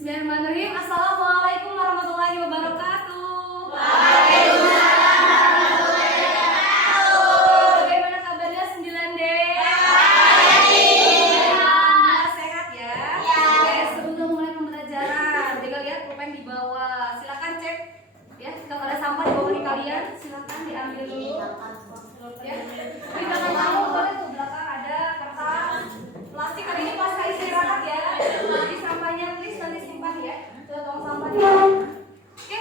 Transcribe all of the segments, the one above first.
Bismillahirrahmanirrahim. Assalamualaikum warahmatullahi wabarakatuh. Waalaikumsalam warahmatullahi wabarakatuh. Bagaimana kabarnya 9D? Sehat ya? Oke, sebelum mulai pembelajaran, jaga lihat pulpen di bawah. Silakan cek ya, kalau ada sampah di bawah kalian, silakan diambil dulu. Ya. Di belakang kamu boleh tuh, belakang ada kertas plastik. Hari ini pas hari istirahat ya. Nanti sampahnya please nanti simpan ya. Tuh tong sampah di bawah. Oke,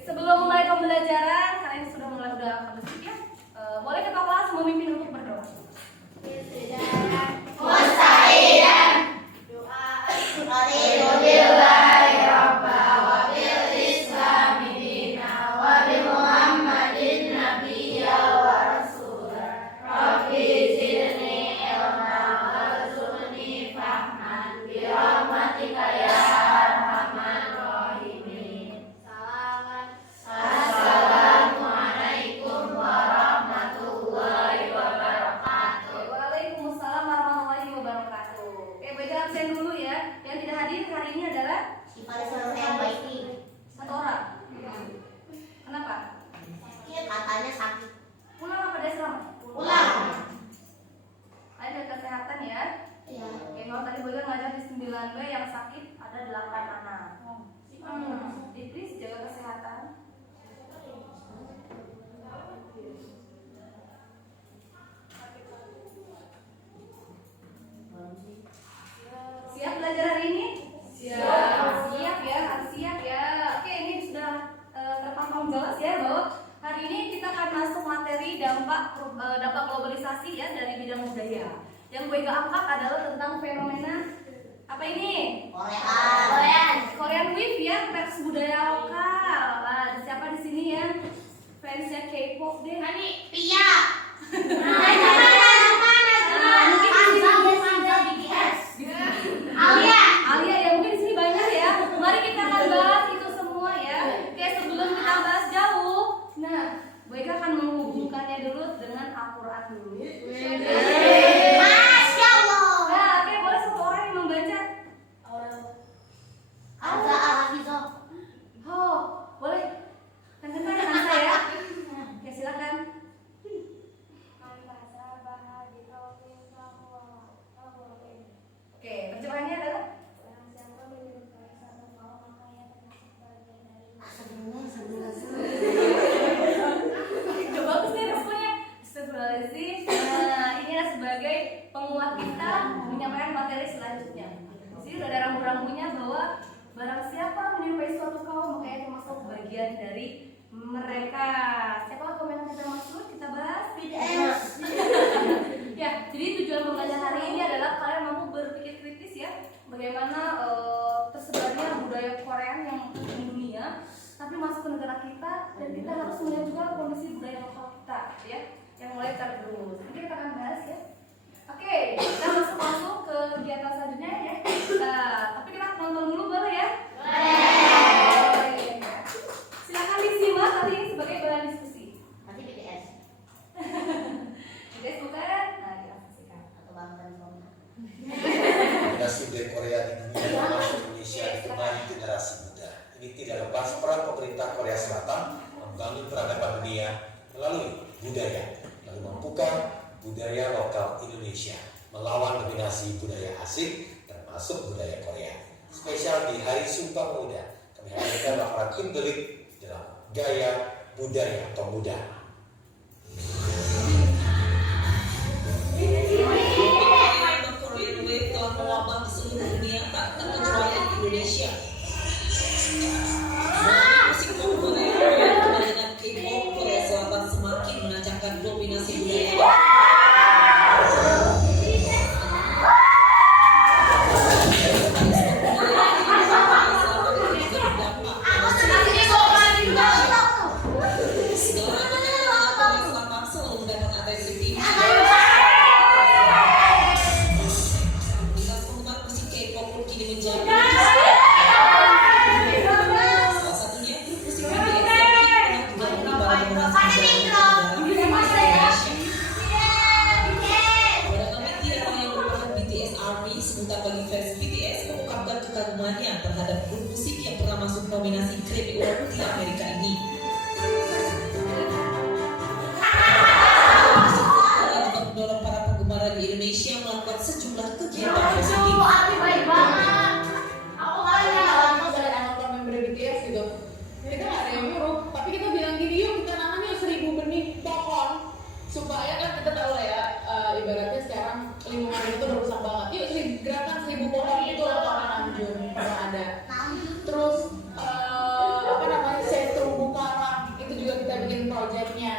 sebelum mulai pembelajaran, kalian sudah bersih ya. Boleh ketua kelas memimpin untuk berdoa. Mustaidan doa Alhamdulillahi Rabba wa bil Islami dina wa bi Muhammadin nabiyya wa rasula Rabbi zidni ilma warzuqni fahman bi rahmatika ya arhamar rahimin. Assalamualaikum warahmatullahi wabarakatuh. Waalaikumsalam warahmatullahi wabarakatuh. Oke, baca absen dulu ya. Yang tidak hadir hari ini adalah satu orang. Kenapa? Katanya sakit. Pulang apa dia selamat? Pulang. Ada kesehatan ya. Iya. Oke, kalau tadi Boga ngajar di 9B yang sakit ada 8 anak. Please jaga kesehatan. Siap belajar hari ini? Siap ya, harus siap ya. Oke, ini sudah terpampang jelas ya bahwa hari ini kita akan masuk materi dampak globalisasi ya dari bidang budaya. Yang gue angkat adalah tentang fenomena apa ini? Korean Wave ya, pers budaya lokal. Nah, siapa di sini yang fansnya K-pop deh? Pia. Alia ya, mungkin di sini banyak ya. Mari kita akan bahas itu semua ya. Oke, sebelum kita bahas jauh, nah, gue akan menghubungkannya dulu dengan Al-Quran dulu. Masya Allah. Nah, oke, boleh satu orang yang membaca. Oh, boleh. Kan saya. Ya, silakan. Oke, terjemahannya adalah coba bagus nih responnya. Astagfirullahaladzim. Nah, inilah sebagai penguat kita menyampaikan materi selanjutnya. Jadi sudah ada rambu-rambunya bahwa barang siapa menyerupai suatu kaum maka itu termasuk bagian dari mereka. Siapa kaum yang kita maksud? Kita bahas. Ya, jadi tujuan pembelajaran hari ini adalah kalian mampu berpikir kritis ya, bagaimana tersebarnya budaya Korea yang mendunia, tapi masuk ke negara kita dan kita harus melihat juga kondisi budaya lokal kita ya, yang mulai tergerus. Nanti kita akan bahas ya. Oke, kita masuk ke kegiatan selanjutnya ya. Tapi kita nonton dulu boleh ya? Boleh. Silakan disimak nanti sebagai bahan diskusi. BTS bukan? Nah, diasasikan. Generasi budaya Korea di dunia termasuk Indonesia ditemani generasi muda. Ini tidak lepas peran pemerintah Korea Selatan membangun peradaban dunia melalui budaya, lalu membuka budaya lokal Indonesia melawan dominasi budaya asing termasuk budaya Korea. Spesial di Hari Sumpah Pemuda, kami hadirkan laporan indelik dalam gaya budaya pemuda. Korean Wave telah mewabah di seluruh dunia, tak terkecuali Indonesia. Musik pop Korea dengan K-pop Korea Selatan semakin menancapkan dominasi budaya. Selalu mendapat atensi tinggi. Komunitas penggemar musik K-pop pun kini menjadi kekagumannya terhadap grup musik yang pernah masuk nominasi Grammy Award di Amerika ini. Musik juga mendorong para penggemar di Indonesia melakukan sejumlah kegiatan positif. Arti baik banget. Aku nggak ada. Misalnya nonton member BTS gitu, kita nggak ada yang nyuruh, tapi kita bilang gini, yuk kita nanam yuk 1000 benih pohon, supaya kan kita tahu lah ya, ibaratnya sekarang lingkungan itu udah rusak banget. Yuk gerakan 1000 pohon itu loh Pak Namjun yang ada. Terus apa namanya, save terumbu karang itu juga kita bikin proyeknya.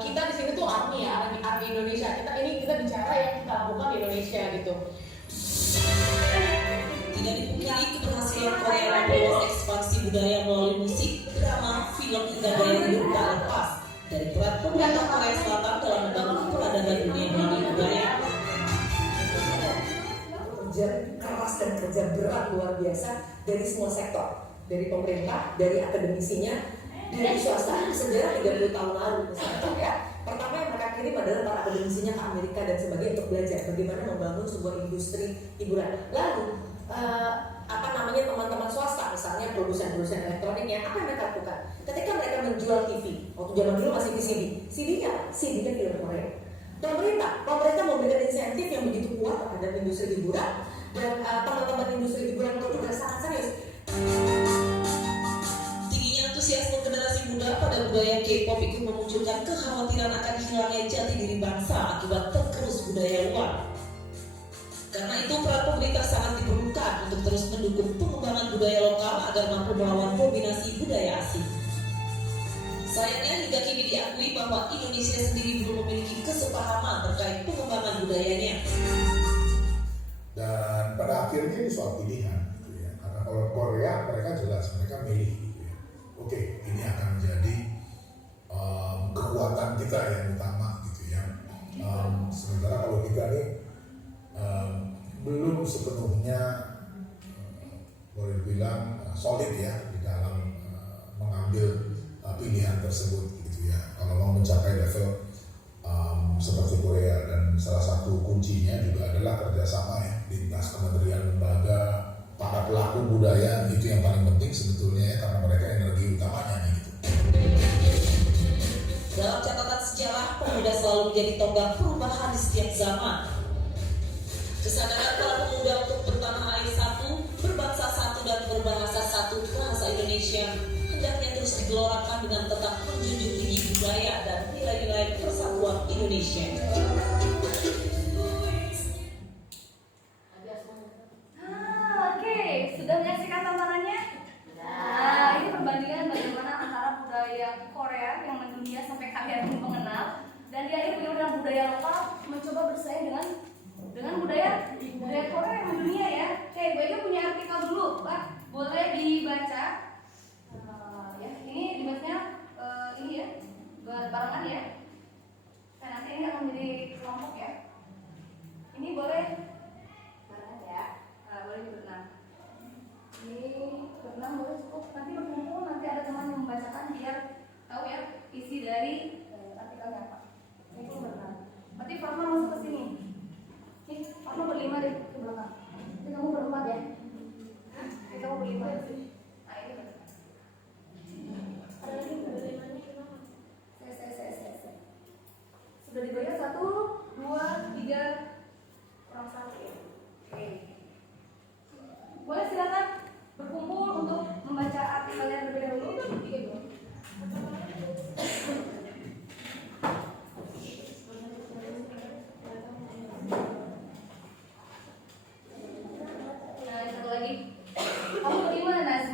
Kita di sini tuh army ya, army Indonesia. Kita bicara yang kita lakukan di Indonesia gitu. Tidak dipungkiri keberhasilan Korea membawa ekspansi budaya melalui musik, drama, film hingga gaya hidup tak lepas dari peran pemerintah Korea Selatan dalam membangun peradaban dunia melalui budaya. Kerja keras dan kerja berat luar biasa dari semua sektor, dari pemerintah, dari akademisinya, dari swasta. Sejarah 30 tahun lalu misalnya ya. Pertama yang mereka kirim adalah para akademisinya ke Amerika dan sebagainya untuk belajar bagaimana membangun sebuah industri hiburan. Lalu teman-teman swasta misalnya produsen elektroniknya, apa yang mereka lakukan? Ketika mereka menjual TV, waktu zaman dulu masih VCD, CD-nya film Korea. Pemerintah memberikan insentif yang begitu kuat terhadap industri hiburan, dan teman-teman industri hiburan itu juga sangat serius. Tingginya antusiasme generasi muda pada budaya K-pop ikut memunculkan kekhawatiran akan hilangnya jati diri bangsa akibat tergerus budaya luar. Karena itu peran pemerintah sangat diperlukan untuk terus mendukung pengembangan budaya lokal agar mampu melawan dominasi budaya asing. Sayangnya hingga kini diakui bahwa Indonesia sendiri belum memiliki kesepahaman terkait pengembangan budayanya. Dan pada akhirnya ini soal pilihan gitu ya. Karena kalau Korea mereka jelas mereka milih gitu ya. Oke, ini akan menjadi kekuatan kita yang utama gitu ya. Sementara kalau kita nih belum sepenuhnya boleh dibilang solid ya di dalam mengambil pilihan tersebut gitu ya. Kalau mau mencapai level seperti Korea, dan salah satu kuncinya juga adalah kerjasama ya lintas kementerian, lembaga, para pelaku budaya, itu yang paling penting sebetulnya ya, karena mereka energi utamanya gitu. Dalam catatan sejarah, pemuda selalu menjadi tonggak perubahan di setiap zaman. Kesadaran para pemuda untuk bertanah air satu, berbangsa satu, dan berbahasa satu, bahasa Indonesia, hendaknya terus digelorakan dengan tetap menjunjung tinggi budaya dan nilai-nilai persatuan Indonesia. Oke, sudah menyaksikan tontonannya? Nah, ini perbandingan bagaimana antara budaya Korea yang mendunia sampai kalian belum mengenal, dan dia ini punya budaya lokal mencoba bersaing dengan budaya Korea yang mendunia ya. Oke, Bu Ega punya artikel dulu, Pak. Boleh dibaca. Ya, ini dibacanya ini ya, barengan ya. Nah, nanti ini akan menjadi kelompok ya. Ini boleh barengan ya. Boleh berenang. Ini berenang boleh cukup. Nanti berkumpul, nanti ada teman yang membacakan biar tahu ya isi dari artikelnya Pak. Ini pun berenang. Berarti Farma masuk ke sini. Nih, Farma berlima deh ke belakang. Ini kamu berempat ya. Ini kamu berlima. Nah, ini berenang. Ada lagi berlimanya kenapa? Saya. Sudah dibayar 1, 2, 3, kurang 1 ya. Oke. Boleh silakan berkumpul untuk membaca artikelnya terlebih dahulu. Nah, satu lagi. Kamu bagaimana, Nas?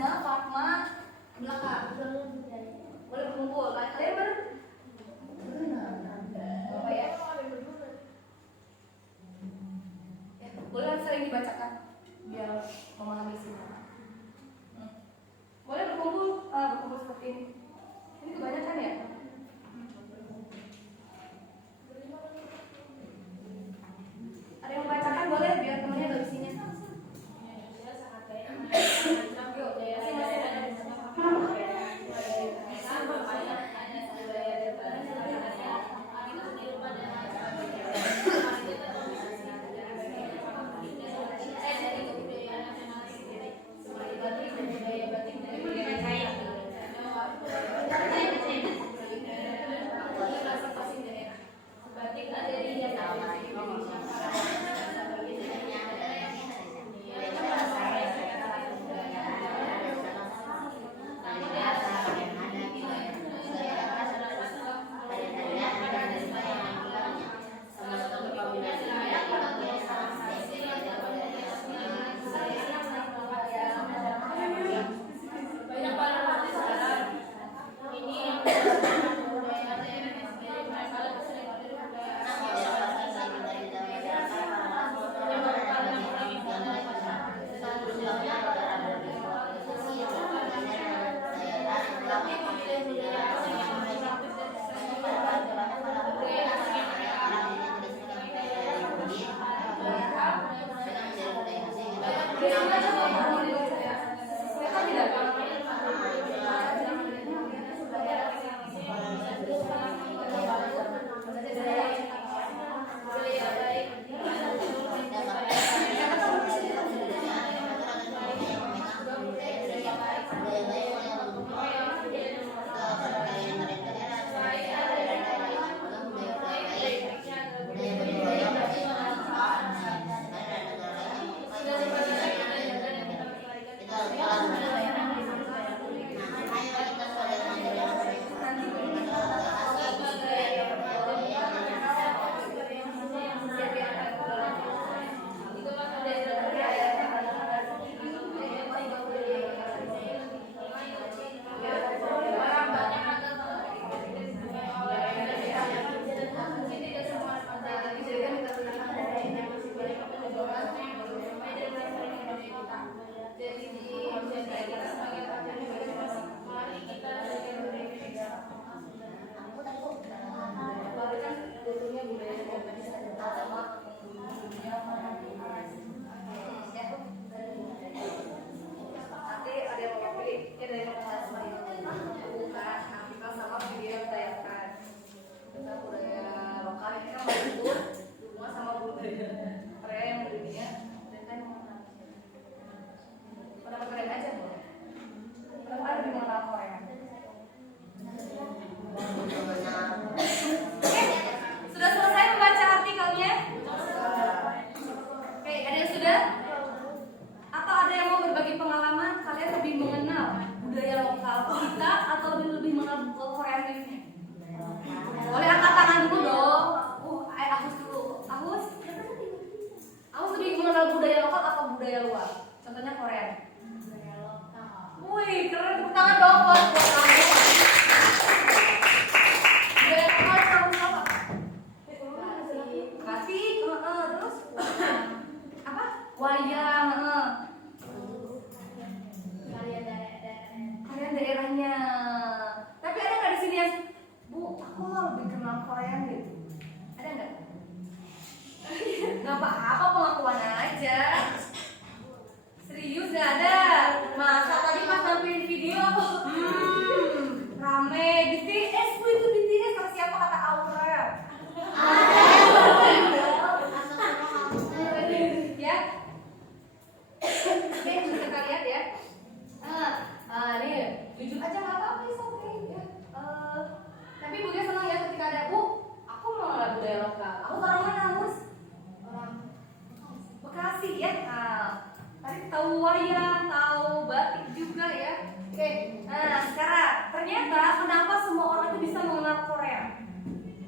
kalian, tahu batik juga ya. Oke, nah sekarang ternyata kenapa semua orang itu bisa mengenal Korea?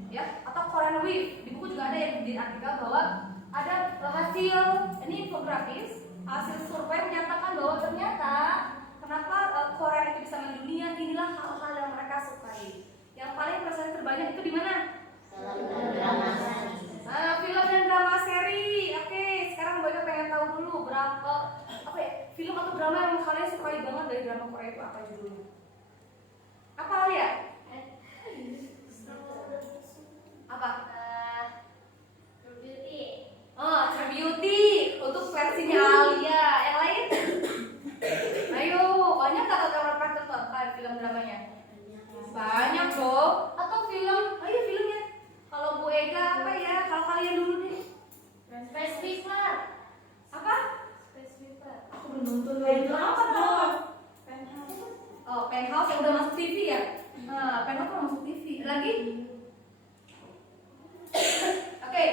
Ya, atau Korean Wave. Di buku juga ada yang di artikel bahwa ada hasil ini infografis, hasil survei menyatakan bahwa ternyata kenapa Korea itu bisa mendunia, inilah hal-hal yang mereka sukai. Yang paling prestasi terbanyak itu di mana? Film dan drama seri. Oke, sekarang banyak pengen tahu dulu berapa film atau drama yang kalian sukai banget dari drama Korea itu apa judulnya? Apa ya? Apa? Oh, True Beauty untuk versinya Alia. Yang lain? Ayo, banyak gak kalian pernah tonton film dramanya? Banyak dong. Atau film, ayo filmnya. Kalau Bu Ega apa ya? Kalau kalian dulu deh. Space Fever. Apa? Space Fever. Aku belum nonton lagi. Apa dong? Oh, Penthouse yang udah masuk TV ya? Nah, Penthouse udah masuk TV. Lagi? Oke.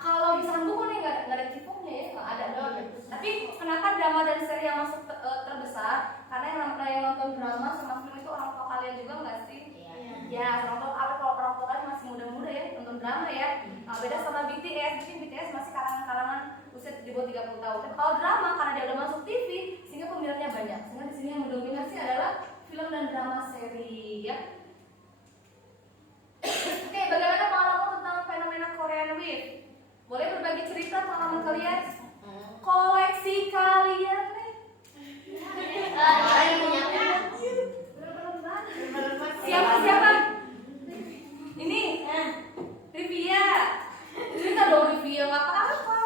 Kalau misalkan buku nih nggak ada K-popnya ya, nggak ada dong. Tapi kenapa drama dan seri yang masuk terbesar? Karena yang nonton drama sama film itu orang tua kalian juga nggak sih? Ya, orang tua kalau orang tua kalian masih muda-muda ya nonton drama ya. Beda sama BTS, mungkin BTS masih kalangan usia di bawah 30 tahun. Tapi kalau drama karena dia udah masuk TV, sehingga peminatnya banyak. Sehingga di sini yang mendominasi adalah film dan drama seri ya. Oke, bagaimana pengalaman tentang fenomena Korean Wave? Boleh berbagi cerita pengalaman kalian? Koleksi kalian nih? Siapa? Ini? Rivia. Cerita dong Rivia, nggak apa-apa.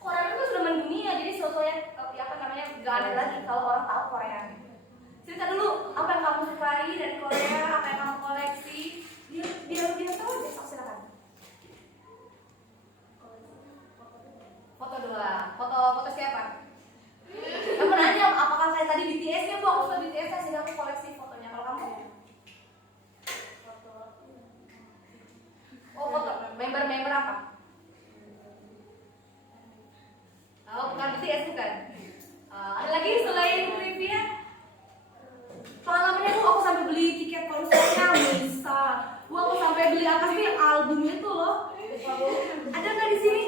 Korea itu sudah mendunia, jadi sesuatu yang nggak ada lagi kalau orang tahu Korea. Cerita dulu apa yang kamu sukai dari Korea, apa yang kamu koleksi. Dia tahu aja, silakan. Foto doang. Foto siapa? Kamu nanya apakah saya tadi BTS-nya, Bu? Aku suka BTS-nya sehingga aku koleksi fotonya. Kalau kamu? Oh, foto. Member apa? Oh, bukan BTS bukan? Ada lagi selain Rivia? Pengalamannya aku sampai beli tiket konsernya bisa. Aku sampai beli apa sih album itu loh. Ada nggak di sini?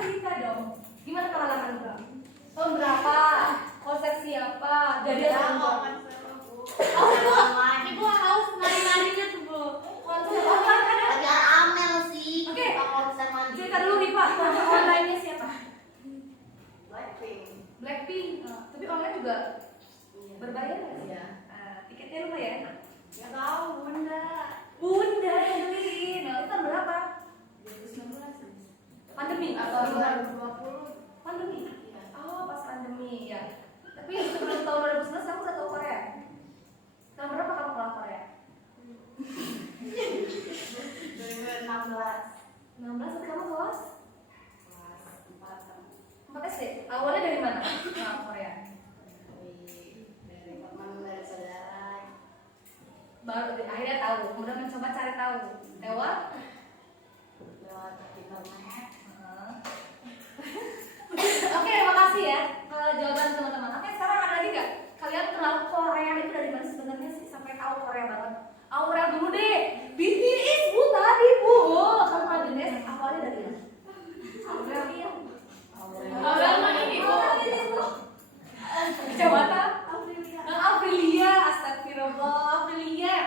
Cerita dong. Gimana pengalaman Bang? Tahun berapa? Konser siapa? Jadi apa? Ibu haus nari-narinya tuh, Bu. Konser apa? Ada Amel sih. Oke. Konser mandi. Cerita dulu Rifa. Konser online-nya siapa? Blackpink. Tapi online juga berbayar nggak sih? Tiketnya lumayan. Nggak tahu, Bunda. Bunda yang beliin. Nah, itu tahun berapa? 2019. Pandemi atau 2020. pandemi? Oh, pas pandemi ya. Tapi sebelum tahun 2019 kamu udah tahu Korea? Tahun berapa kamu pulang Korea? 2016. 16 atau kamu kelas? Kelas 4. 4 SD? Awalnya dari mana? Nah, Korea. Dari teman, dari saudara. Baru akhirnya tahu, kemudian mencoba cari tahu. Lewat internet. Oke, makasih ya jawaban teman-teman. Oke, sekarang ada lagi nggak? Kalian kenal Korea itu dari mana sebenarnya sih sampai tahu Korea banget? Aurel dulu deh. BTS Bu tadi Bu. Kamu ada BTS awalnya dari mana? Aurel iya. Aurel mah ini Bu. Jawata? Aprilia. Astagfirullah. Aprilia.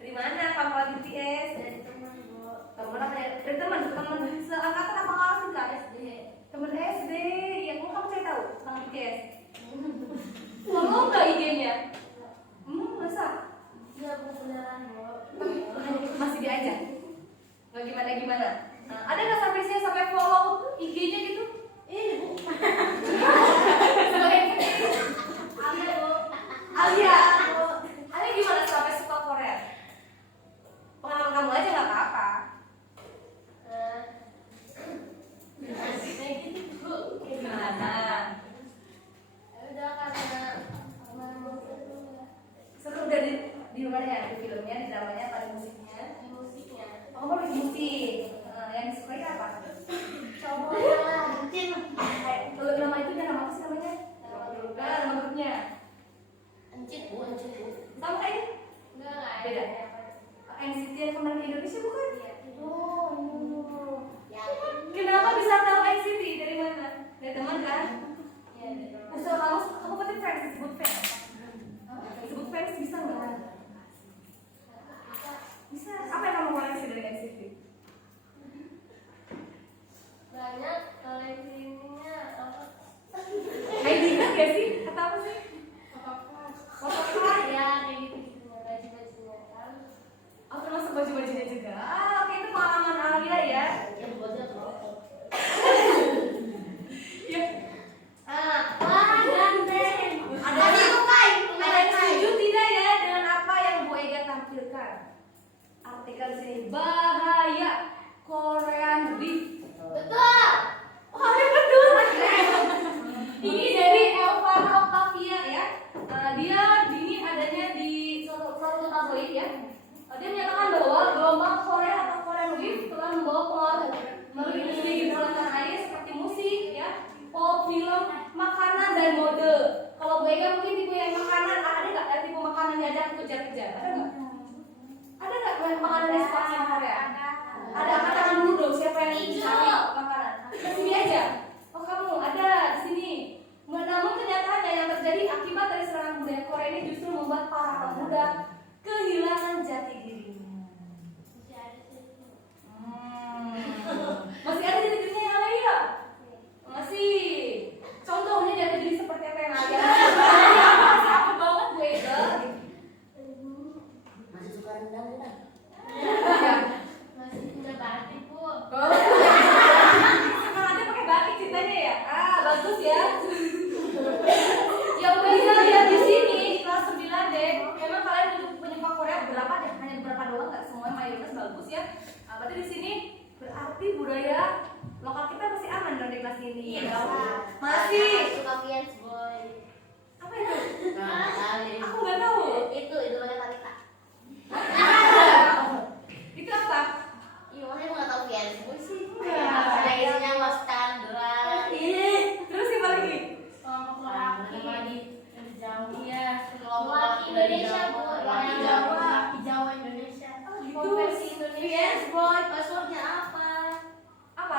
Dari mana kamu kenal BTS? Dari teman, Bu. Teman apa ya? Dari teman seangkatan apa kelas enggak? SD. Temen SD, yang kamu cari tahu tentang BTS? Follow nggak IG-nya? Masa? Iya, Bu, beneran, Bu. Masih diajak? Nggak gimana-gimana? Nah, ada nggak sampai sih sampai follow IG-nya gitu? Bu. Alia, Bu. Alia, Bu. Alia gimana sampai suka Korea? Pengalaman kamu aja nggak apa-apa. Gimana? Udah karena Seru dari mana ya? Di filmnya, di dramanya, pada musiknya? musiknya. Oh, kamu lebih musik. akibat dari serangan budaya Korea ini justru membuat para pemuda kehilangan jati dirinya. Masih ada jati dirinya yang ada ya? Masih. Contohnya jati diri seperti apa yang ada? Masih apa banget gue itu? Masih suka rendang kan? Ya. Masih punya batik bu. Semangatnya pakai batik ceritanya ya? Bagus ya. Ya udah ya di sini di kelas 9 deh. Memang kalian penyuka Korea berapa deh? Hanya beberapa doang, nggak semuanya mayoritas bagus ya. Berarti di sini berarti budaya lokal kita masih aman dong di kelas ini. Masih. Suka Fiance boy. Apa itu? Nah, kali. Aku nggak tahu. Itu banyak kali kak. Itu apa? Iya, makanya aku nggak tahu Fiance boy sih. Enggak. Ada isinya Mas Chandra. Terus siapa lagi? Kelompok laki dari Jawa. Iya, Kelompok laki Indonesia bu. Laki Jawa. Laki Jawa Indonesia. gitu. Konversi Indonesia. Fiance boy, passwordnya apa? Apa?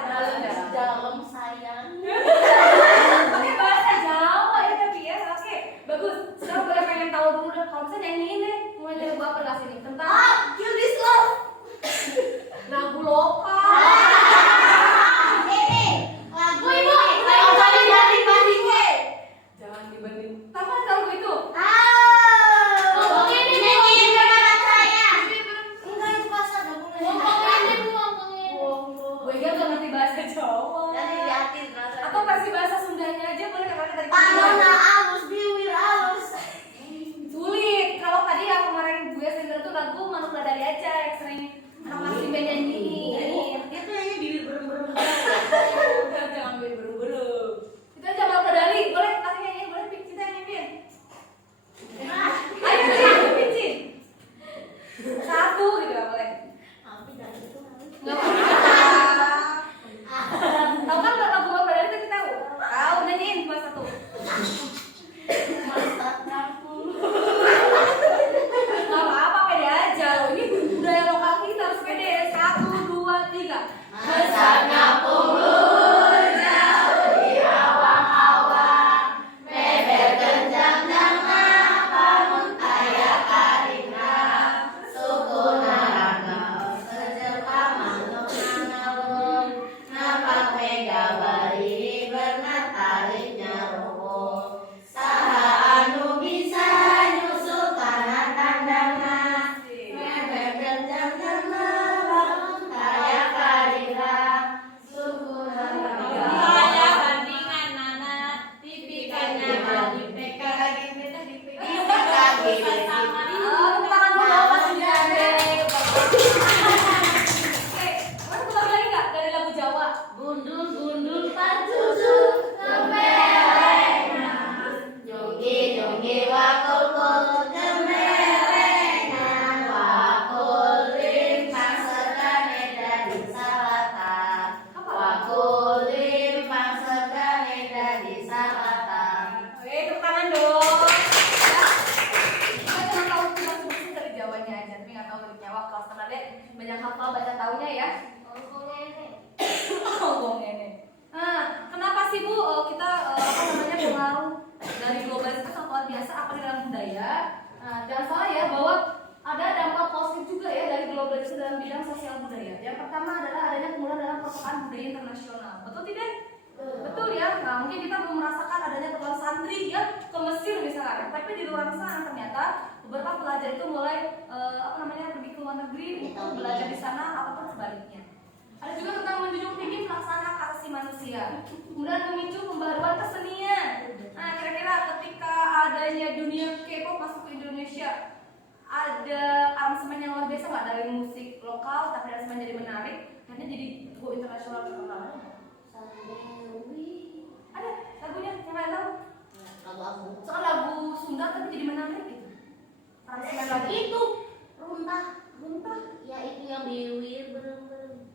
Dalam sayang. Pakai bahasa Jawa ya tapi ya. Oke, bagus. Sekarang gue pengen tahu dulu deh. Kalau bisa nyanyiin deh. Mulai dari gua apa sini tentang Kill this love. lagu lokal. Ini lagu ibu. Jangan dibanding-bandingin. Jangan dibanding. Tahu kan lagu itu? Ngomongin ini dengan saya. Enggak itu pasar enggak boleh. Ngomongin bu, ngomongin. Gue gak ngerti bahasa Jawa. Jadi diatin rasa. Atau versi bahasa Sundanya aja boleh kalau tadi. Panona alus biwir alus. Sulit. Kalau tadi yang kemarin gue sendiri tuh lagu Manuk Dadari aja yang sering anak masih band nyanyiin. Dia tuh nyanyi bibir berem-berem. Jangan gue buru-buru. Kita aja Manuk Dadari. Boleh kasih nyanyiin, boleh kita nyanyiin. Ayo Cin, Cin. Satu gitu gak boleh. Tapi dari itu Nggak apa-apa. Tahu kan lagu Manuk Dadari itu kita tahu. Tahu nyanyiin buat satu. masak campur. Nggak apa-apa, pede aja. Ini budaya lokal kita harus pede. 1, 2, 3. Masak campur jauh di awang-awang. Bebek kencang jangan bangun kayak Karina. Suku Naranga sejelka manuk nangalung. Nampak mega bari berenang tariknya robo. Saha anu bisa nyusul kanan tandangan. Bebek kencang jangan bangun kayak Karina. Suku Naranga kayak bandingan nana. Tipikannya mandi PK lagi minta di PK lagi sama. Tangan dulu Mas Jane. Mana tuh lagi nggak dari lagu Jawa? Gundul-gundul pacucu kemelena. Jongge-jongge wakul-kul kemelena. Wakul rimpang sekane dari salatan. Wakul rimpang sekane dari salatan. Tepuk tangan dong. Ya. Kita cuma tahu cuma dari Jawanya aja, tapi nggak tahu dari Jawa. Kalau setelah deh banyak hafal baca taunya ya. Ngomong ini. Nah, kenapa sih Bu kita apa namanya pengaruh dari globalisasi sangat luar biasa apa di dalam budaya? Nah, jangan salah ya bahwa ada dampak positif juga ya dari globalisasi dalam bidang sosial budaya. Yang pertama adalah adanya kemudahan dalam pertukaran budaya internasional. Betul tidak? Betul ya. Nah, mungkin kita belum merasakan adanya pertukaran santri ya ke Mesir misalnya. Tapi di luar sana ternyata beberapa pelajar itu mulai apa namanya pergi ke luar negeri untuk belajar di sana ataupun sebaliknya. Ada juga tentang menjunjung tinggi pelaksanaan hak asasi manusia, kemudian memicu pembaruan kesenian. Nah, kira-kira ketika adanya dunia K-pop masuk ke Indonesia, ada aransemen yang luar biasa nggak dari musik lokal, tapi aransemen jadi menarik, akhirnya jadi go internasional terkenal. Ada lagunya yang kalian tahu? Soal lagu Sunda tapi jadi menarik gitu. Aransemen lagu Itu runtah. Runtah. Ya itu yang biwir berem-berem.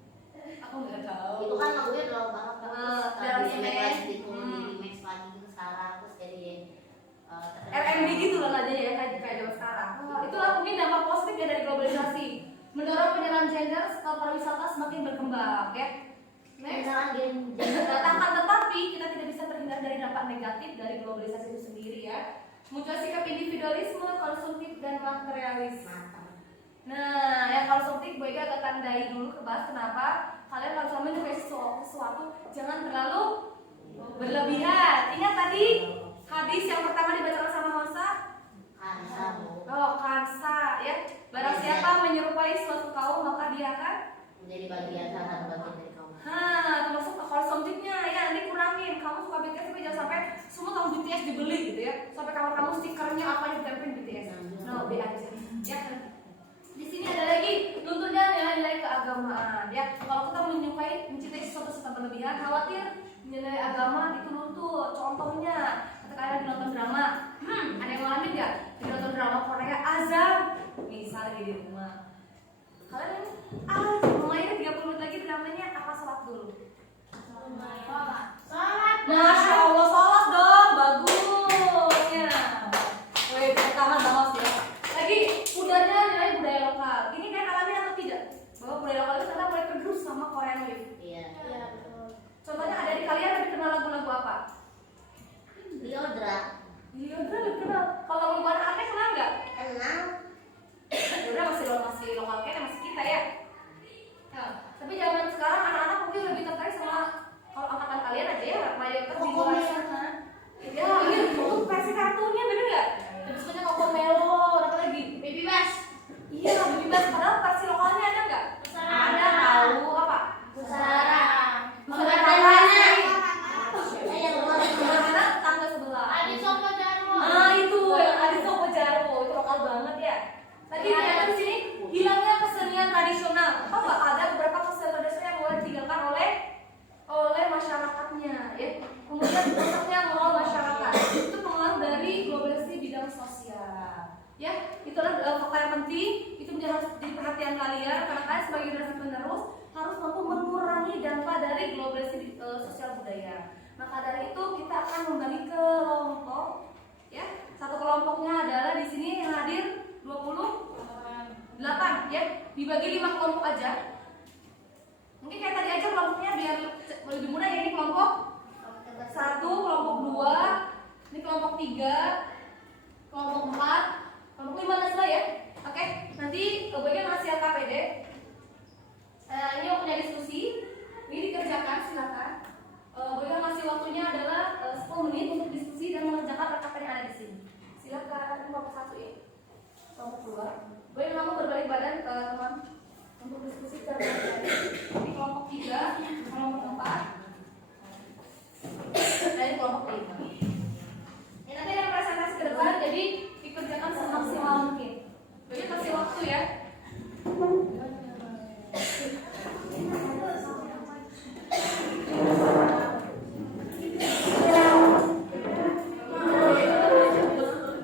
Aku nggak tahu. Itu kan lagunya udah banget dari terus sini. remix lagi ke sekarang terus jadi R&B gitu loh aja ya kayak zaman sekarang. Itulah mungkin dampak positif ya dari globalisasi, mendorong penyerahan gender sektor pariwisata semakin berkembang ya. misalkan game Akan tetapi kita tidak bisa terhindar dari dampak negatif dari globalisasi itu sendiri ya. Muncul sikap individualisme, konsumtif dan materialis. Nah, yang konsumtif gue agak tandai dulu kebahas kenapa kalian kalau sama menyukai sesuatu jangan terlalu berlebihan. Ingat tadi hadis yang pertama dibacakan sama Hamsa? Oh, kansa ya. Barang siapa menyerupai suatu kaum maka dia akan Menjadi bagian salah satu bagian dari kaum. termasuk konsumtifnya ya, nanti kurangin. Kamu suka BTS tapi jangan sampai semua tahun BTS dibeli gitu ya. Sampai kamar kamu stikernya apa yang ditempelin BTS. No, be aja. Ya. Di sini ada lagi nuntutnya nilai keagamaan ya. Kalau kita mencintai sesuatu serta berlebihan, khawatir nilai agama itu luntur. Contohnya, ketika kalian nonton drama, ada yang ngalamin nggak? Di nonton drama Korea azan, misalnya di rumah. Kalian mulai 30 menit lagi dramanya apa sholat dulu? Sholat. Masya Allah, sholat dong, bagus ya. Wih, pertama banget ya. Lagi, udahnya nilai budaya lokal. Ini kan alami atau tidak? Bahwa budaya lokal itu ternyata mulai tergerus sama Korean Wave. Iya. Contohnya ada di kalian lebih kenal lagu-lagu apa? Liodra. Liodra lebih kenal. Kalau lagu anak-anaknya kenal nggak? Kenal. Liodra masih lokal kan, masih kita ya. Nah, tapi zaman sekarang anak-anak mungkin lebih tertarik sama kalau angkatan kalian aja ya, mayoritas di luar sana. Ya, ini untuk versi kartunnya bener nggak? Lebih sukanya Coco-Melon, apa lagi? Baby Bash. Iya, Baby Bash. Padahal versi lokalnya ada nggak? Ada, tahu apa? Pusara. Mana? Tangga sebelah. Adi Sopo Jarwo. Ah itu, yang Adi Sopo Jarwo itu lokal banget ya. Tadi ternyata di sini hilangnya kesenian tradisional. Apa nggak ada beberapa kesenian tradisional yang mulai ditinggalkan oleh masyarakatnya, ya. Kemudian rusaknya moral masyarakat itu pengaruh dari globalisasi bidang sosial. Ya, itulah fakta yang penting. Itu menjadi perhatian kalian karena kalian sebagai generasi penerus harus mampu mengurangi dampak dari globalisasi sosial budaya. Maka dari itu kita akan membagi kelompok, ya. Satu kelompoknya adalah di sini yang hadir 28, ya. Dibagi 5 kelompok aja. Mungkin kayak tadi aja kelompoknya biar lebih mudah ya. Ini kelompok 1, kelompok 2, ini kelompok 3, kelompok 4, kelompok 5 dan ya. Oke, nanti bagian hasil KPD. Ini waktunya diskusi. Ini dikerjakan, silakan. Bagian masih waktunya adalah 10 menit untuk diskusi dan mengerjakan RKP yang ada di sini. Silakan kelompok 1 ya. Kelompok 2. Boleh kamu berbalik badan ke teman untuk diskusi berbalik badan. Ini kelompok 3, kelompok 4. Dan ini kelompok 5. Ini nanti ada presentasi ke depan, jadi dikerjakan semaksimal mungkin. Jadi kasih waktu ya.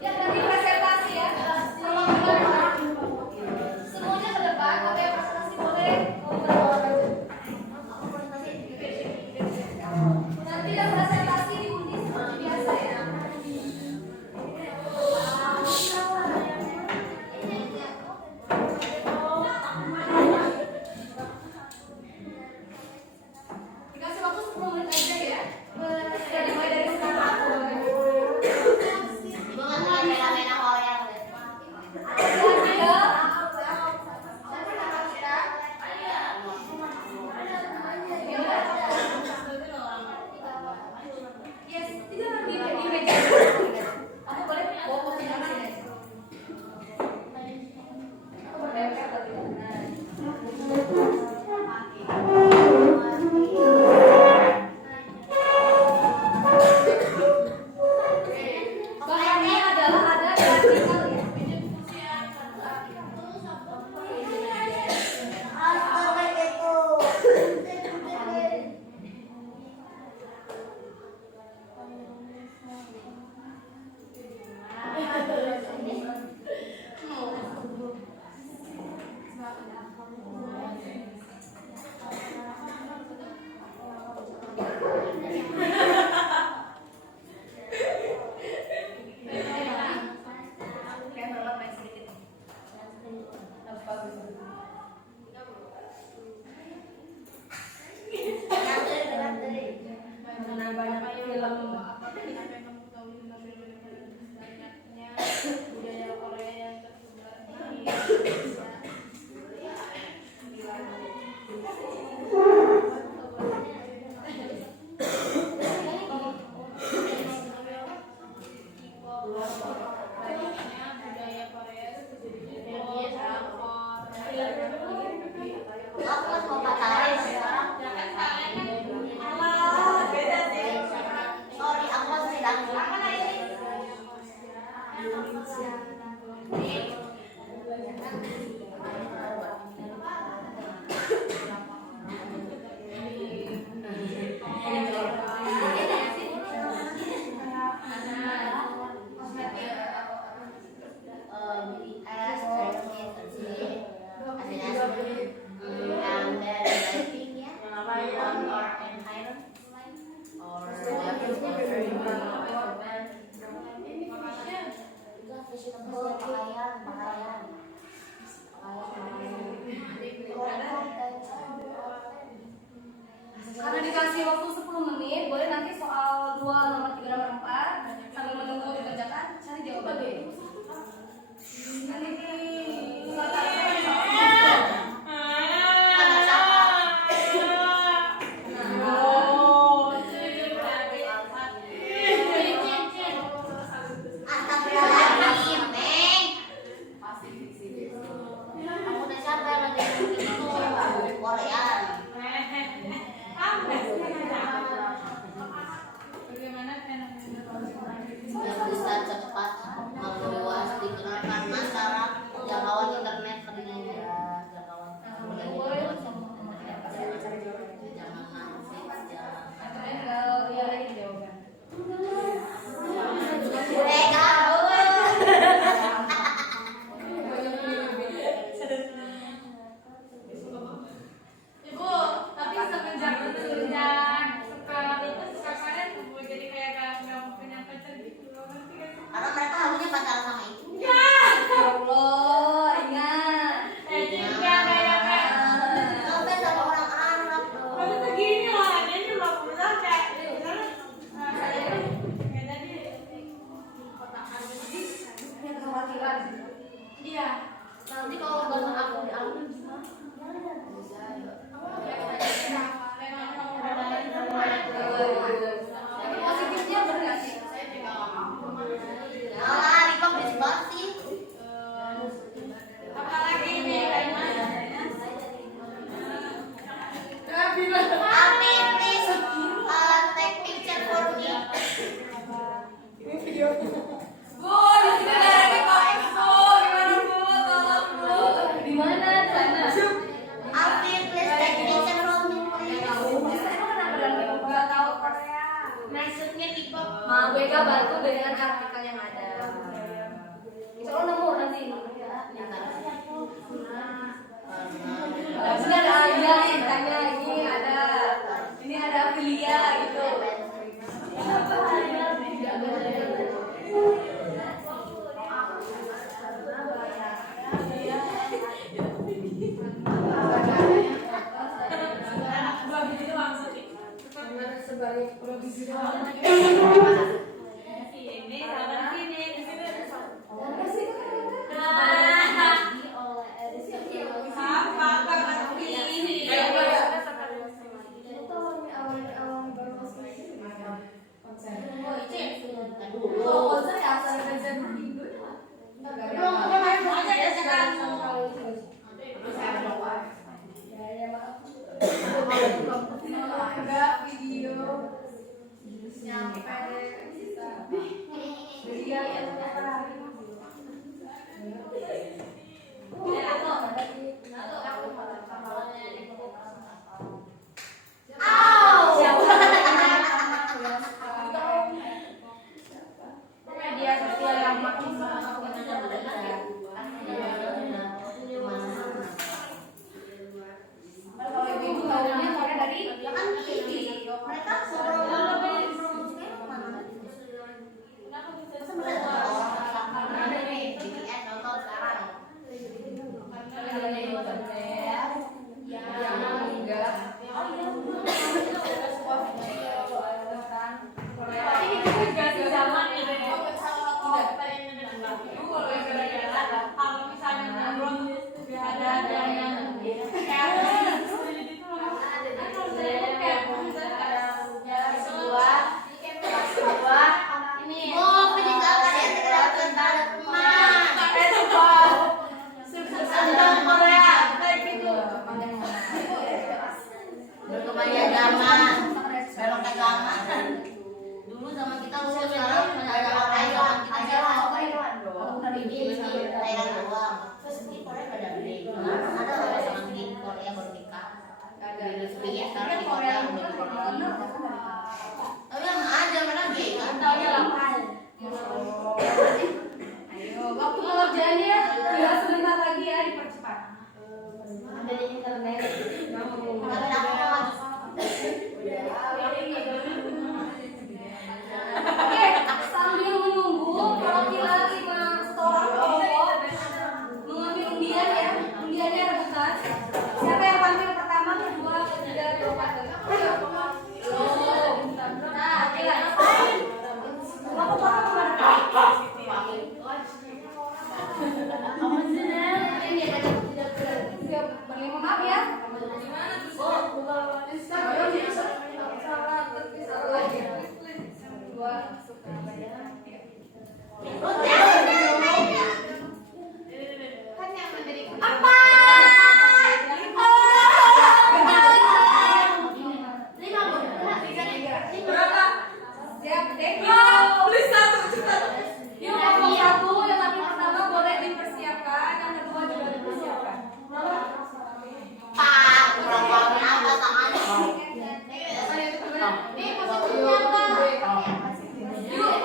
Ya nanti presentasi ya. Semuanya ke depan, ada yang presentasi boleh. Nanti yang presentasi diundi seperti biasa ya. Dikasih waktu 10 menit aja ya. Sudah dimulai dari sekarang. Bukan fenomena Korea. Yes, itu di meja. Aku boleh bawa kopi ke sini. Aku berdempet lagi. Bahannya adalah ada vertikal ya. Kayak berapa main sedikit. Bagus. Banyak film Maksudnya K-pop. WK bantu dengan artikel yang ada. Insya Allah nemu nanti. Ini ada Aya nih, tanya ini ada Aprilia gitu. Sebagai produksi Waktu pengerjaannya tinggal sebentar lagi ya, dipercepat. Ada di internet. Oke, sambil menunggu kalau kita 5 setoran kelompok mengambil undian ya, undiannya rebutan. Siapa yang tampil pertama, kedua, ketiga, keempat? Ayo. Nah, kita ngapain? Maaf ya.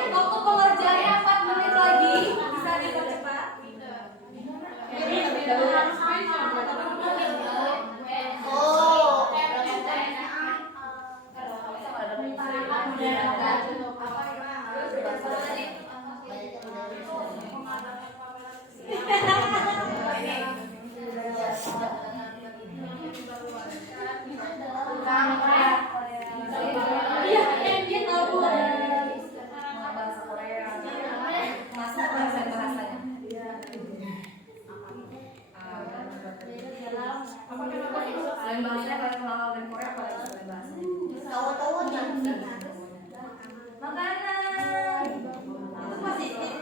Waktu pengerjaannya 4 menit lagi, bisa dipercepat. Selain bahasanya kalian mengenal dan Korea apa lagi selain bahasanya? Makanan. Itu positif.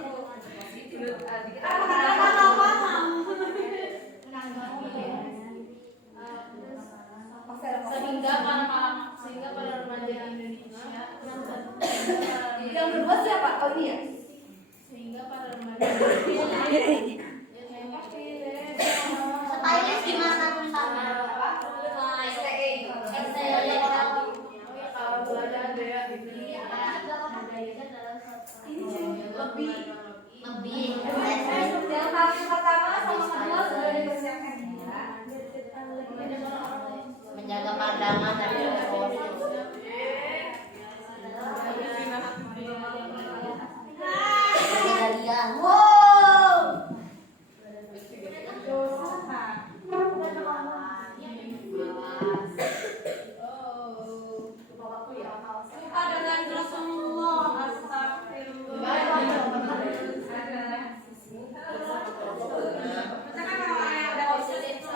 Sehingga para remaja di Indonesia yang berdua siapa? Oh ini ya? sehingga para remaja stylist gimana tulisannya? STE. Yang tahap pertama sama kedua sudah dipersiapkan ya. Menjaga pandangan dari Suka dengan Rasulullah, astagfirullah. Misalkan kalau yang ada opsi itu,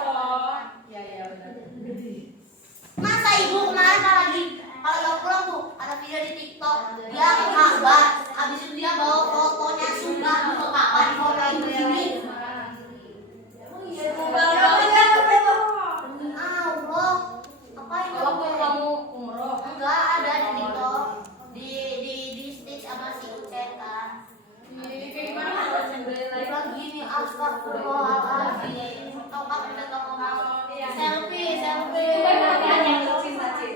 Masa ibu kemarin lagi kalau yang pulang tuh ada video di TikTok dia ke Ka'bah, habis itu dia bawa fotonya Sunda ke Ka'bah di foto itu begini. Allah, apa itu? kalau kamu umroh, Enggak ada di TikTok, di stage sama si Ucen kan. kayak gimana? Dia bilang gini, astagfirullahaladzim. Tau kan udah tau kan? Selfie. Coba perhatian yang Sacin.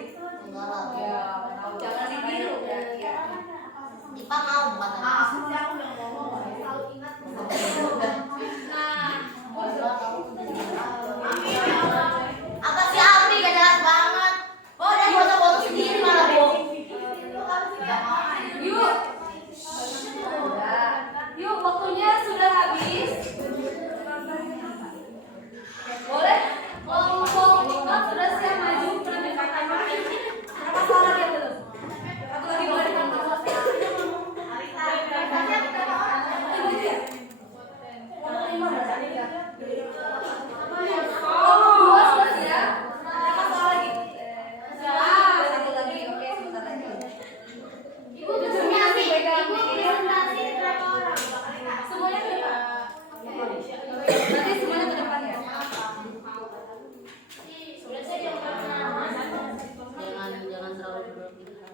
Enggak lah. Ya, jangan ditiru ya. Ipa mau bukan? Apa sih Amri gak jelas banget? Oh udah foto-foto sendiri malah Bu. Yuk, waktunya sudah habis. Boleh? Kelompok TikTok sudah siap maju ke lebih pertama. Berapa soal lagi belum? Satu lagi boleh ditambah. Dua sudah siap. Berapa soal lagi? Satu lagi. Oke, sebentar lagi. Ibu presentasi. berapa orang? Semuanya ke depan. Nanti semuanya ke depan ya. Jangan terlalu berlebihan.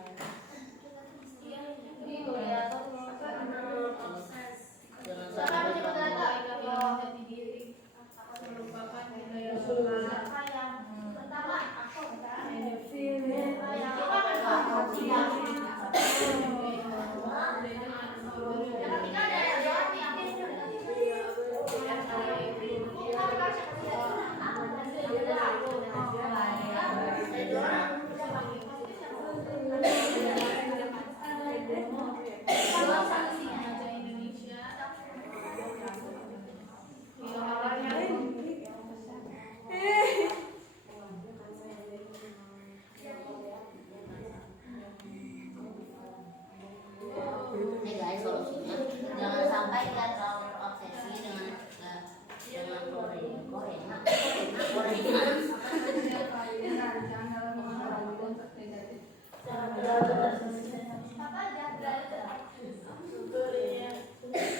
Nih guys, solusinya jangan sampai kita terlalu terobsesi dengan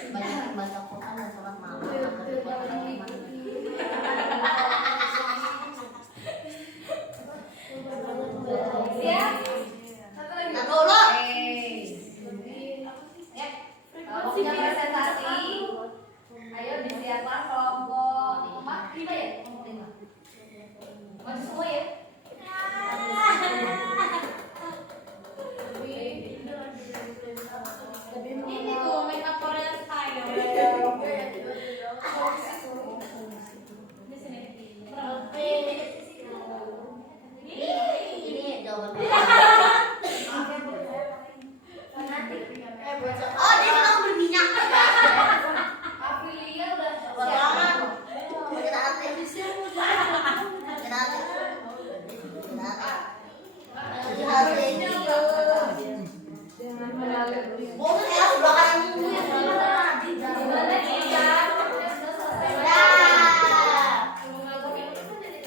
banyak baca Quran dan sholat malam agar dikuatkan iman. Siap? Satu lagi. Nah, dulu. Ya. Waktunya presentasi. Ayo disiapkan kelompok 5 ya? Kelompok 5. Maju semua ya. Ini tuh makeup Korea style. Di sini. Ini jawaban. Oh, dia bilang berminyak. Aprilia udah Jangan.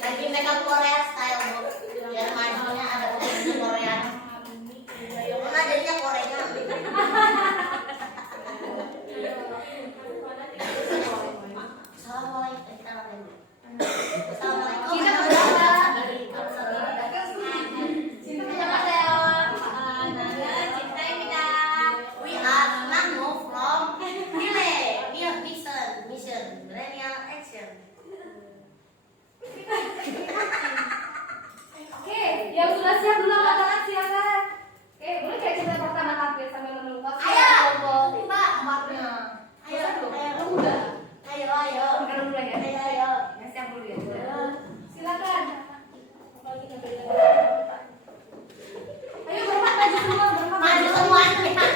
Lagi makeup Korea style, Bu. Biar majunya ada posisi Korea. Mana jadinya Korea. Assalamualaikum. Assalamualaikum. We are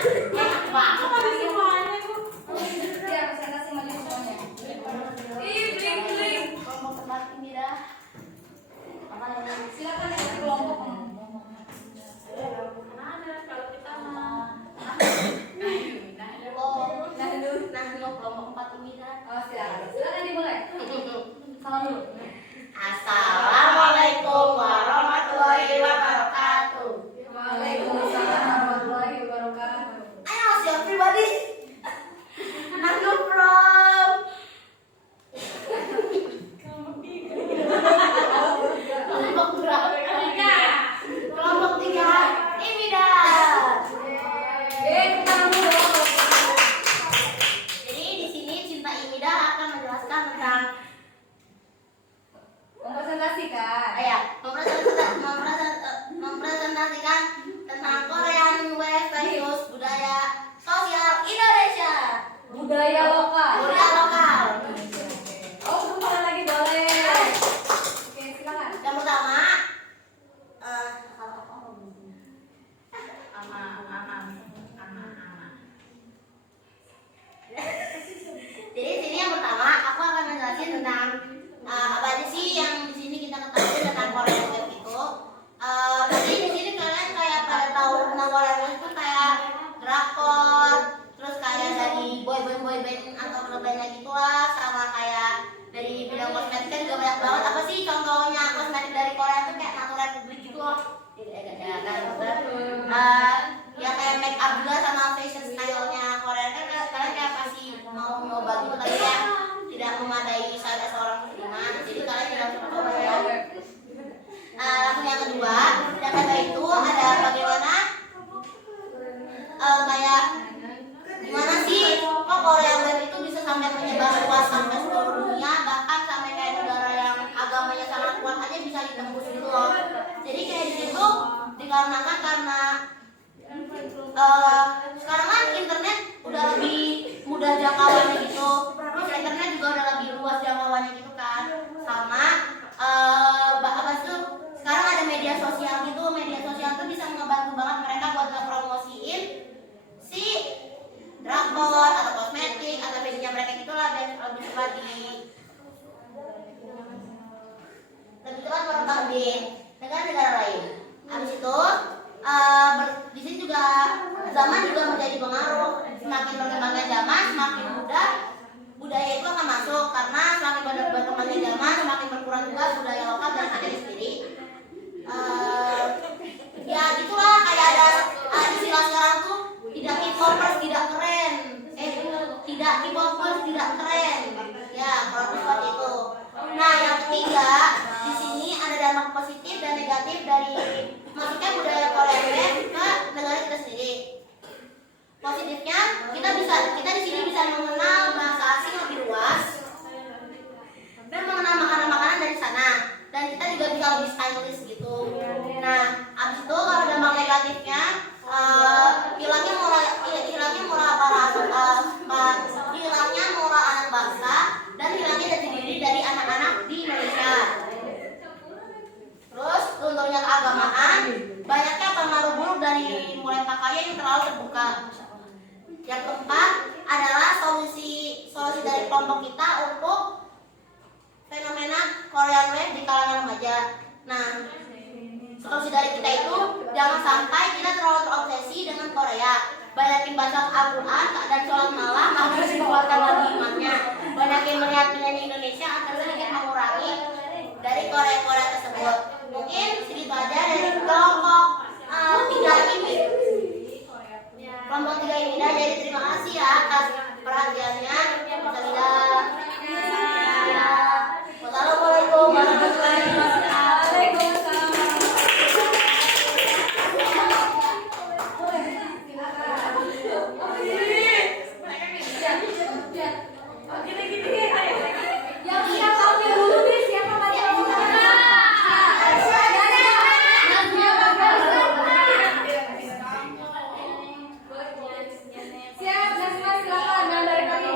Enak banget. Ya, presentasi maju semuanya. Kelompok tempat ini dah. Silakan ya kelompok. Kelompok 4 ini dah. Oh, silakan dimulai. Salam dulu. Assalamualaikum warahmatullahi wabarakatuh. Waalaikumsalam warahmatullahi wabarakatuh. Ayo, siap pribadi. Nahnu from kelompok berapa? Kelompok 3 ini dah. Jadi di sini Cinta Imida akan menjelaskan tentang Mempresentasikan. mempresentasikan tentang Korean Wave Values budaya sosial Indonesia. Budaya lokal. Budaya lokal. Oh, kembali lagi boleh. Oke, silakan. Yang pertama, jadi sini yang pertama aku akan menjelaskan tentang apa aja sih yang di sini kita ketahui tentang Korean Wave itu. Tapi di sini kalian kayak pada tahu tentang Korean Wave itu kayak drakor, terus kayak dari boy band atau girl band gitu lah, sama kayak dari bidang kosmetik kan juga banyak banget. Apa sih contohnya kosmetik dari Korea tuh kayak Natural Republic gitu loh. Ya kayak make up juga sama fashion style-nya Korea kan kalian kayak pasti mau nyoba gitu tapi ya tidak memadai saya seorang muslimah, jadi kalian tidak harus coba ya. Langsung yang kedua, yang kedua itu ada bagaimana kayak gimana sih kok Korea Wave itu bisa sampai menyebar luas sampai seluruh dunia, bahkan sampai kayak negara yang agamanya sangat kuat aja bisa ditembus gitu loh. Jadi kayak di situ dikarenakan karena sekarang kan internet udah lebih mudah jangkauannya gitu, terus internet juga udah lebih luas jangkauannya gitu kan, sama apa tuh sekarang ada media sosial gitu. Media sosial tuh bisa ngebantu banget mereka buat ngepromosiin si drakor atau kosmetik atau fashionnya mereka gitulah, dan lebih cepat berkembang di negara-negara lain. Habis itu di sini juga zaman juga menjadi pengaruh. Semakin berkembangnya zaman, semakin mudah budaya itu akan masuk, karena semakin berkembangnya zaman, semakin berkurang juga budaya lokal dan ada sendiri. Ya gitulah, kayak ada istilah sekarang tuh tidak K-popers tidak keren, tidak K-popers tidak keren. Ya kalau seperti itu. Nah yang ketiga, di sini ada dampak positif dan negatif dari masuknya budaya Korea ke negara kita sendiri. Positifnya kita di sini bisa mengenal bahasa asing lebih luas dan mengenal makanan-makanan dari sana, dan kita juga bisa lebih stylish gitu. Nah, abis itu kalau dampak negatifnya hilangnya moral anak bangsa dan hilangnya jati diri dari anak-anak di Indonesia. Terus lunturnya keagamaan, banyaknya pengaruh buruk dari mulai pakaian yang terlalu terbuka. Yang keempat adalah solusi dari kelompok kita untuk fenomena Korean Wave di kalangan remaja. Nah, solusi dari kita itu jangan sampai kita terlalu terobsesi dengan Korea. Banyakin baca Al-Quran dan sholat malam agar dikuatkan lagi imannya. Banyakin melihat penyanyi Indonesia agar sedikit mengurangi dari Korea tersebut. Mungkin segitu aja dari kelompok 3 ini. Kelompok 3 ini dah. Jadi terima kasih ya atas perhatiannya. Wassalamualaikum warahmatullahi wabarakatuh. Siap, Nasma silakan. Dan dari kami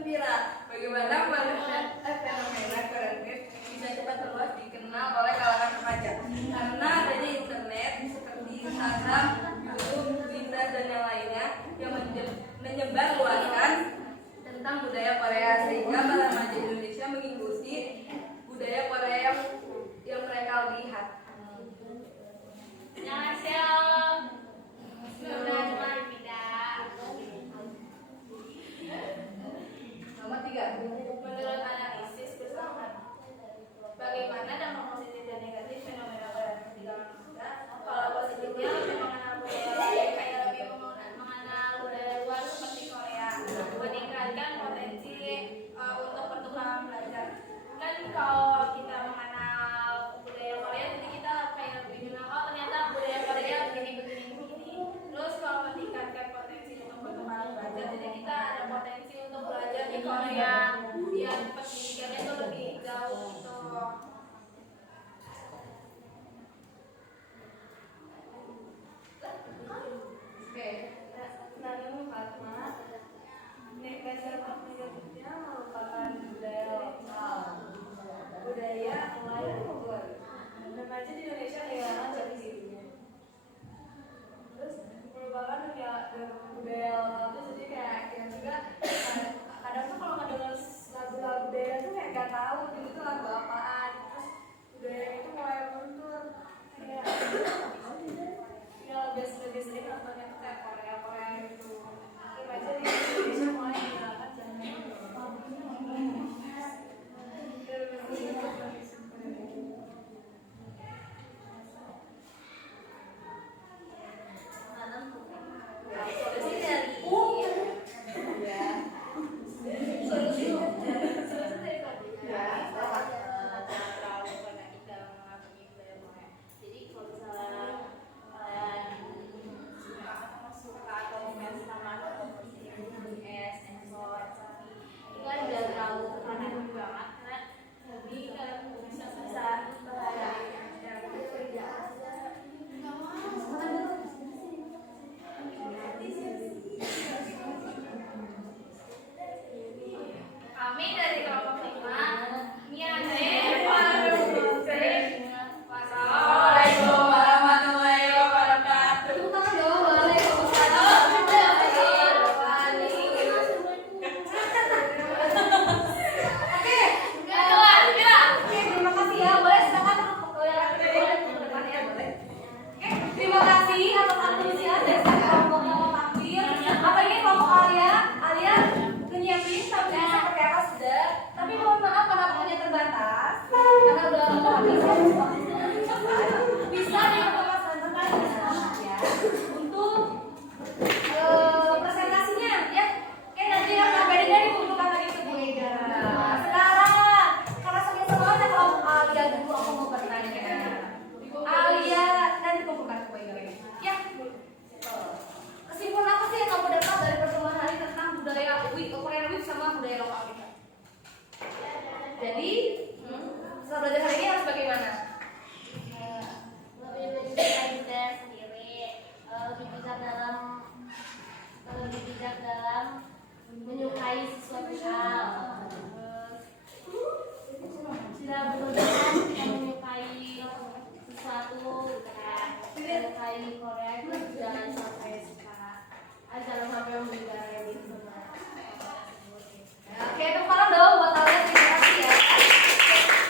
Vira, bagaimana fenomena kreatif bisa cepat terluas dikenal oleh kalangan remaja? Karena adanya internet seperti Instagram, YouTube, Twitter dan yang lainnya yang menyebarluaskan tentang budaya Korea, sehingga para remaja Indonesia mengikuti budaya Korea yang mereka lihat. 안녕하세요. Nomor 3. Menurut analisis bersama, bagaimana dampak positif dan negatif fenomena kreatif di kalangan muda? Kalau positifnya lebih mengenal budaya lain, kayak lebih mengenal budaya luar seperti Korea, meningkatkan potensi untuk pertukaran belajar. Kan kalau kita mengenal budaya Korea, jadi kita kayak lebih mengenal, oh ternyata budaya Korea begini. Terus kalau meningkatkan potensi untuk pertukaran belajar, jadi kita ada potensi untuk belajar di Korea biar pendidikannya itu lebih jauh gitu. Oke. Lalu Fatma, dasar negatifnya merupakan budaya lokal, budaya mulai dari luar. Remaja di Indonesia kehilangan jati dirinya. Terus merupakan budaya lokal itu jadi kayak yang juga kadang tuh kalau ngedenger lagu-lagu daerah tuh kayak gak tahu gitu tuh lagu apaan. Terus budaya itu mulai luntur kayak ya lebih sering nontonnya tuh kayak Korea gitu. Remaja di Indonesia mulai kehilangan jati Kami dari kelompok 5 Wassalamualaikum warahmatullahi wabarakatuh. Tepuk tangan dong. Waalaikumsalam. Terima kasih ya. Boleh silakan boleh depan ya, boleh. Oke, terima kasih atas antusias dari kelompok yang tampil. Apa ini kelompok Alia menyiapin tampilnya seperti apa sudah? Tapi mohon maaf karena waktunya terbatas. Karena udah habis waktunya. Bisa diperkenalkan ya untuk presentasinya ya. Oke, nanti yang KPD-nya dikumpulkan lagi ke Bu Ega. Sekarang karena semua ada kelompok Alia dulu aku mau bertanya. Alia nanti dikumpulkan ke Bu Ega lagi. Ya. Kesimpulan apa sih yang kamu dapat dari pertemuan hari tentang budaya Korean Week sama budaya lokal kita? Jadi, setelah belajar hari ini harus bagaimana? lebih mencintai budaya sendiri, lebih bijak dalam menyukai sesuatu hal. Tidak berlebihan kita menyukai sesuatu, menyukai Korea itu jangan sampai suka, jangan sampai membela gitu. Oke, tepuk dong buat kalian. Terima kasih ya.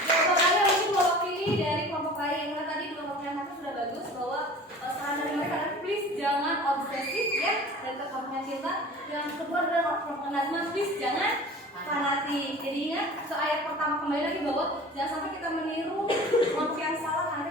Jawaban kalian mungkin mewakili dari kelompok lain. Karena tadi kelompok yang satu sudah bagus bahwa saran dari mereka adalah please jangan obsesif ya. Dan ke kelompoknya Cinta. Yang kedua adalah kelompok Nazma, please jangan fanatik. Jadi ingat ke ayat pertama kembali lagi bahwa jangan sampai kita meniru kelompok yang salah karena